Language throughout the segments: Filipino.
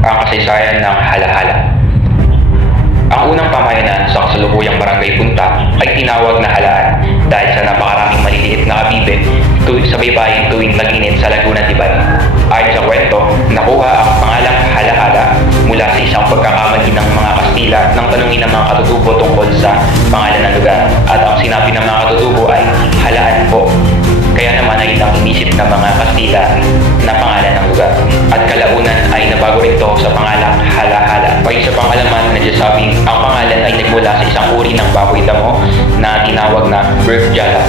ang kasaysayan ng Hala-Hala. Ang unang pamayanan sa kasalukuyang barangay Punta ay tinawag na Halaan dahil sa napakaraming maliliit na kabibe sa baybayin tuwing tag-init sa Laguna de Bay. Ayon sa kwento, nakuha ang pangalang Hala-Hala mula sa isang pagkakamali ng mga Kastila nang tanungin ng mga katutubo tungkol sa pangalan ng lugar, at ang sinabi ng mga katutubo ay Halaan po. Kaya naman ay ilang inisip ng mga Kastila na pangalan ng lugar, at kalaunan ay nabago ito sa pangalang Hala-Hala. Pag sa pangalaman, nagsasabing ang pangalan ay nagmula sa isang uri ng baboy damo na tinawag na Berkjala.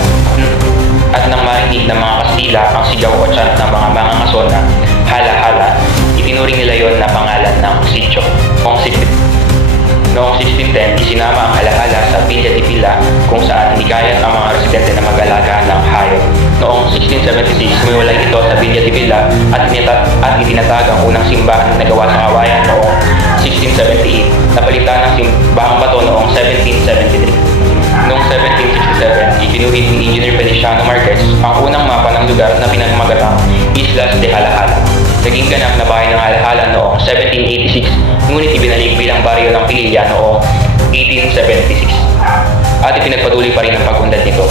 At nang marinig ng mga Kastila ang sigaw o chant ng mga mangangason na Hala-Hala, itinuring nila yon na pangalan ng sitio. Noong 1610, isinama ang Hala-Hala sa Villa de Pila kung saan hinikayat ang mga residente na mag-alaga ng hayop. Noong 1676, humiwalay ito sa Villa de Pila at itinatag ang unang simbahan na nagawa sa kawayan noong 1678. Napalitan ng simbahang bato noong 1773. Noong 1767, ipinuhit ni Engineer Feliciano Marquez ang unang mapa ng lugar na pinamagatang Islas de Hala-Hala. Naging ganap na bahay ng Hala-Hala noong 1786, ngunit ibinalik bilang baryo ng Pililla noong 1876. At ipinagpatuloy pa rin ang pag-unlad nito.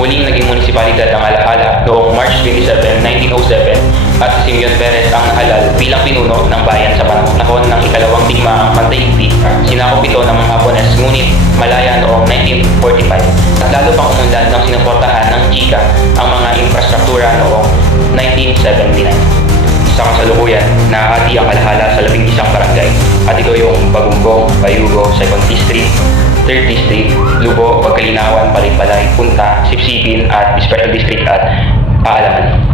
Muling naging munisipalidad ang Hala-Hala noong March 27, 1907, at si Simeon Perez ang nahalal bilang pinuno ng bayan sa panahon ng ikalawang digmaang pandaigdig. Sinakop ito ng mga Hapones, ngunit malaya noong 1945, at lalo pang umunlad ng sinuportahan ng Chika ang mga infrastruktura noong 1979. Sa kasalukuyan, nahahati ang Hala-Hala sa 11 barangay, at ito yung Bagumbong, Bayugo, 2nd District, 3rd District, Lubo, Pagkalinawan, Palaypalay, Punta, Sipsipin, at Special District at Aalaman.